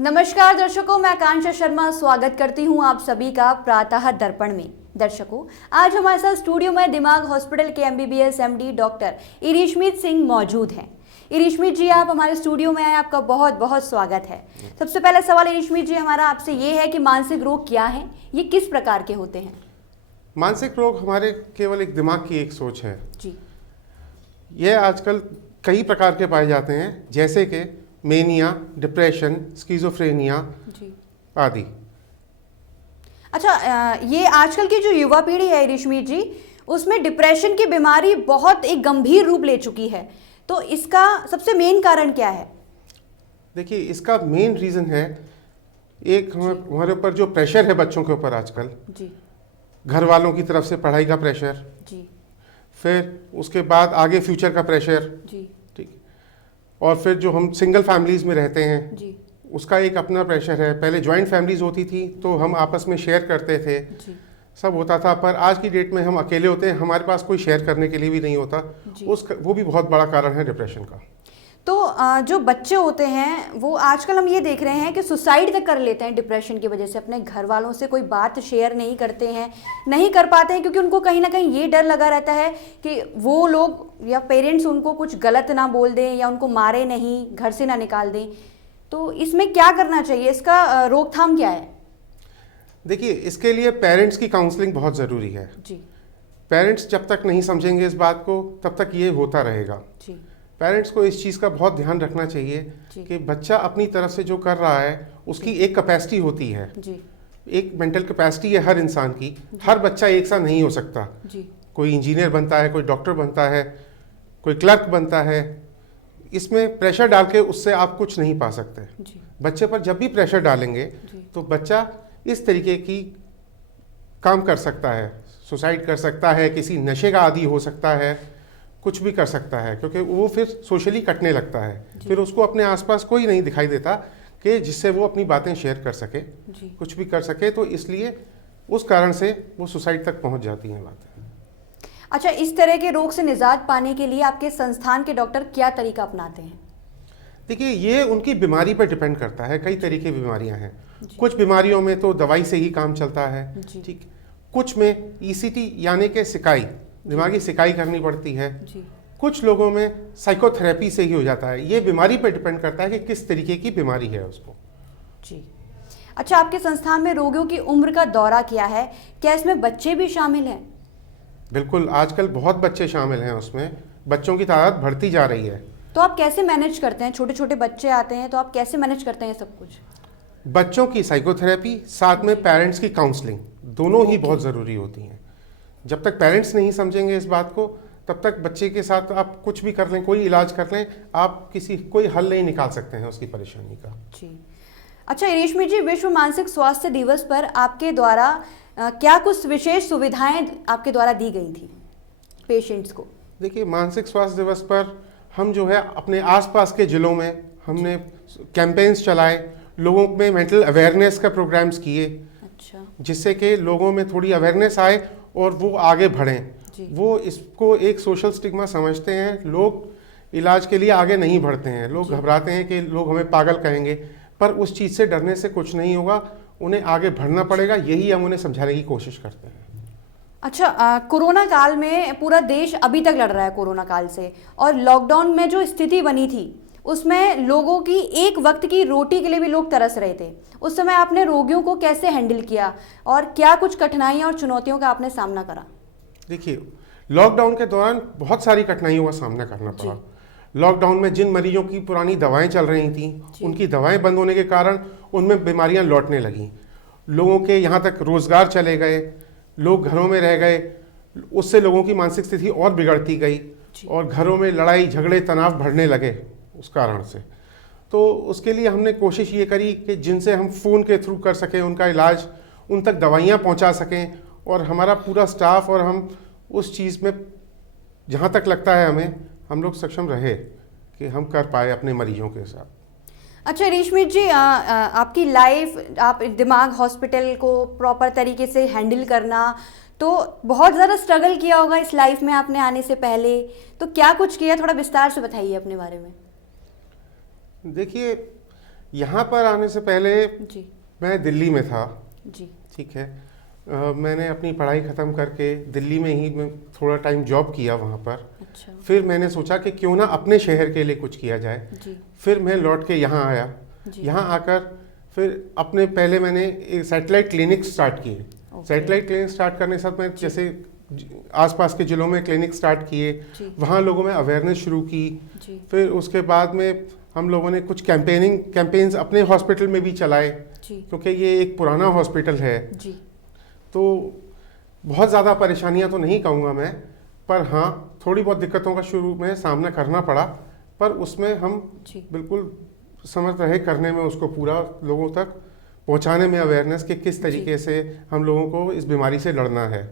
नमस्कार दर्शकों, मैं आकांक्षा शर्मा स्वागत करती हूं आप सभी का प्रातः दर्पण में। दर्शकों, आज हमारे साथ स्टूडियो में दिमाग हॉस्पिटल के MBBS MD डॉक्टर इरिशमीत सिंह मौजूद हैं। इरिशमीत जी, आप हमारे स्टूडियो में आए, आपका बहुत बहुत स्वागत है। सबसे पहला सवाल इरिशमीत जी हमारा आपसे ये है कि मानसिक रोग क्या है, ये किस प्रकार के होते हैं? मानसिक रोग हमारे केवल एक दिमाग की एक सोच है जी। ये आजकल कई प्रकार के पाए जाते हैं, जैसे कि मेनिया, डिप्रेशन, स्किज़ोफ्रेनिया आदि। अच्छा, ये आजकल की जो युवा पीढ़ी है इरिशमीत जी, उसमें डिप्रेशन की बीमारी बहुत एक गंभीर रूप ले चुकी है, तो इसका सबसे मेन कारण क्या है? देखिए, इसका मेन रीज़न है एक हमारे ऊपर जो प्रेशर है बच्चों के ऊपर आजकल जी। घर वालों की तरफ से पढ़ाई का प्रेशर जी। फिर उसके बाद आगे फ्यूचर का प्रेशर जी। ठीक, और फिर जो हम सिंगल फैमिलीज़ में रहते हैं जी। उसका एक अपना प्रेशर है। पहले जॉइंट फैमिलीज़ होती थी तो हम आपस में शेयर करते थे, जी। सब होता था, पर आज की डेट में हम अकेले होते हैं, हमारे पास कोई शेयर करने के लिए भी नहीं होता। वो भी बहुत बड़ा कारण है डिप्रेशन का। तो जो बच्चे होते हैं वो आजकल हम ये देख रहे हैं कि सुसाइड तक कर लेते हैं डिप्रेशन की वजह से। अपने घर वालों से कोई बात शेयर नहीं करते हैं, नहीं कर पाते हैं, क्योंकि उनको कहीं ना कहीं ये डर लगा रहता है कि वो लोग या पेरेंट्स उनको कुछ गलत ना बोल दें या उनको मारे नहीं, घर से ना निकाल दें। तो इसमें क्या करना चाहिए, इसका रोकथाम क्या है? देखिए, इसके लिए पेरेंट्स की काउंसलिंग बहुत ज़रूरी है जी। पेरेंट्स जब तक नहीं समझेंगे इस बात को तब तक ये होता रहेगा। जी। पेरेंट्स को इस चीज़ का बहुत ध्यान रखना चाहिए कि बच्चा अपनी तरफ से जो कर रहा है उसकी एक कैपेसिटी होती है। जी। एक मेंटल कैपेसिटी है हर इंसान की। हर बच्चा एक सा नहीं हो सकता। जी। कोई इंजीनियर बनता है, कोई डॉक्टर बनता है, कोई क्लर्क बनता है। इसमें प्रेशर डाल के उससे आप कुछ नहीं पा सकते। जी। बच्चे पर जब भी प्रेशर डालेंगे तो बच्चा इस तरीके की काम कर सकता है, सुसाइड कर सकता है, किसी नशे का आदी हो सकता है, कुछ भी कर सकता है, क्योंकि वो फिर सोशली कटने लगता है। फिर उसको अपने आसपास कोई नहीं दिखाई देता कि जिससे वो अपनी बातें शेयर कर सके, कुछ भी कर सके। तो इसलिए उस कारण से वो सुसाइड तक पहुंच जाती हैं बातें। अच्छा, इस तरह के रोग से निजात पाने के लिए आपके संस्थान के डॉक्टर क्या तरीका अपनाते हैं? देखिए, ये उनकी बीमारी पर डिपेंड करता है। कई तरह की बीमारियां हैं। कुछ बीमारियों में तो दवाई से ही काम चलता है, ठीक। कुछ में ECT यानी कि सिकाई, दिमागी सिकाई करनी पड़ती है। कुछ लोगों में साइकोथेरेपी से ही हो जाता है। ये बीमारी पर डिपेंड करता है कि किस तरीके की बीमारी है उसको। जी। अच्छा, आपके संस्थान में रोगियों की उम्र का दौरा किया है, क्या इसमें बच्चे भी शामिल हैं? बिल्कुल, आजकल बहुत बच्चे शामिल हैं उसमें। बच्चों की तादाद बढ़ती जा रही है। तो आप कैसे मैनेज करते हैं? छोटे छोटे बच्चे आते हैं तो आप कैसे मैनेज करते हैं सब कुछ? बच्चों की साइकोथेरेपी, साथ में पेरेंट्स की काउंसलिंग, दोनों ही बहुत ज़रूरी होती हैं। जब तक पेरेंट्स नहीं समझेंगे इस बात को तब तक बच्चे के साथ आप कुछ भी कर लें, कोई इलाज कर लें, आप कोई हल नहीं निकाल सकते हैं उसकी परेशानी का। जी। अच्छा इरिशमीत जी, विश्व मानसिक स्वास्थ्य दिवस पर आपके द्वारा क्या कुछ विशेष सुविधाएं आपके द्वारा दी गई थी पेशेंट्स को? देखिए, मानसिक स्वास्थ्य दिवस पर हम जो है अपने आसपास के ज़िलों में हमने कैंपेन्स चलाए, लोगों में मेंटल अवेयरनेस का प्रोग्राम्स किए। अच्छा। जिससे कि लोगों में थोड़ी अवेयरनेस आए और वो आगे बढ़ें। वो इसको एक सोशल स्टिग्मा समझते हैं, लोग इलाज के लिए आगे नहीं बढ़ते हैं। लोग घबराते हैं कि लोग हमें पागल कहेंगे, पर उस चीज़ से डरने से कुछ नहीं होगा, उन्हें आगे बढ़ना पड़ेगा। यही हम उन्हें समझाने की कोशिश करते हैं। अच्छा, कोरोना काल में पूरा देश अभी तक लड़ रहा है कोरोना काल से, और लॉकडाउन में जो स्थिति बनी थी उसमें लोगों की एक वक्त की रोटी के लिए भी लोग तरस रहे थे। उस समय आपने रोगियों को कैसे हैंडल किया और क्या कुछ कठिनाइयां और चुनौतियों का आपने सामना करा? देखिए, लॉकडाउन के दौरान बहुत सारी कठिनाइयों का सामना करना पड़ा। लॉकडाउन में जिन मरीजों की पुरानी दवाएं चल रही थी, उनकी दवाएं बंद होने के कारण उनमें बीमारियां लौटने लगीं। लोगों के यहाँ तक रोजगार चले गए, लोग घरों में रह गए, उससे लोगों की मानसिक स्थिति और बिगड़ती गई और घरों में लड़ाई झगड़े तनाव बढ़ने लगे उस कारण से। तो उसके लिए हमने कोशिश ये करी कि जिनसे हम फ़ोन के थ्रू कर सकें उनका इलाज, उन तक दवाइयाँ पहुँचा सकें, और हमारा पूरा स्टाफ और हम उस चीज़ में जहाँ तक लगता है हमें, हम लोग सक्षम रहे कि हम कर पाए अपने मरीजों के साथ। अच्छा इरिशमीत जी, आपकी लाइफ, आप दिमाग हॉस्पिटल को प्रॉपर तरीके से हैंडल करना, तो बहुत ज़्यादा स्ट्रगल किया होगा इस लाइफ में आपने आने से पहले, तो क्या कुछ किया, थोड़ा विस्तार से बताइए अपने बारे में। देखिए, यहाँ पर आने से पहले जी मैं दिल्ली में था, जी ठीक है। मैंने अपनी पढ़ाई ख़त्म करके दिल्ली में ही मैं थोड़ा टाइम जॉब किया वहाँ पर। अच्छा फिर मैंने सोचा कि क्यों ना अपने शहर के लिए कुछ किया जाए। जी फिर मैं लौट के यहाँ आया। जी यहाँ आकर फिर अपने पहले मैंने सैटेलाइट क्लिनिक स्टार्ट किए। सैटेलाइट क्लिनिक स्टार्ट करने के साथ मैं जैसे आसपास के ज़िलों में क्लिनिक स्टार्ट किए, जी वहाँ लोगों में अवेयरनेस शुरू की। जी फिर उसके बाद में हम लोगों ने कुछ कैंपेन्स अपने हॉस्पिटल में भी चलाए, जी क्योंकि ये एक पुराना हॉस्पिटल है। जी तो बहुत ज़्यादा परेशानियां तो नहीं कहूँगा मैं, पर हाँ थोड़ी बहुत दिक्कतों का शुरू में सामना करना पड़ा, पर उसमें हम जी बिल्कुल समर्थ रहे करने में, उसको पूरा लोगों तक पहुंचाने में अवेयरनेस कि किस तरीके से हम लोगों को इस बीमारी से लड़ना है।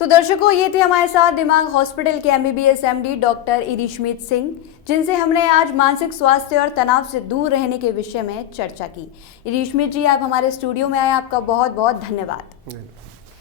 तो दर्शकों, ये थे हमारे साथ दिमाग हॉस्पिटल के MBBS MD डॉक्टर इरिशमीत सिंह, जिनसे हमने आज मानसिक स्वास्थ्य और तनाव से दूर रहने के विषय में चर्चा की। इरिशमीत जी, आप हमारे स्टूडियो में आए, आपका बहुत बहुत धन्यवाद।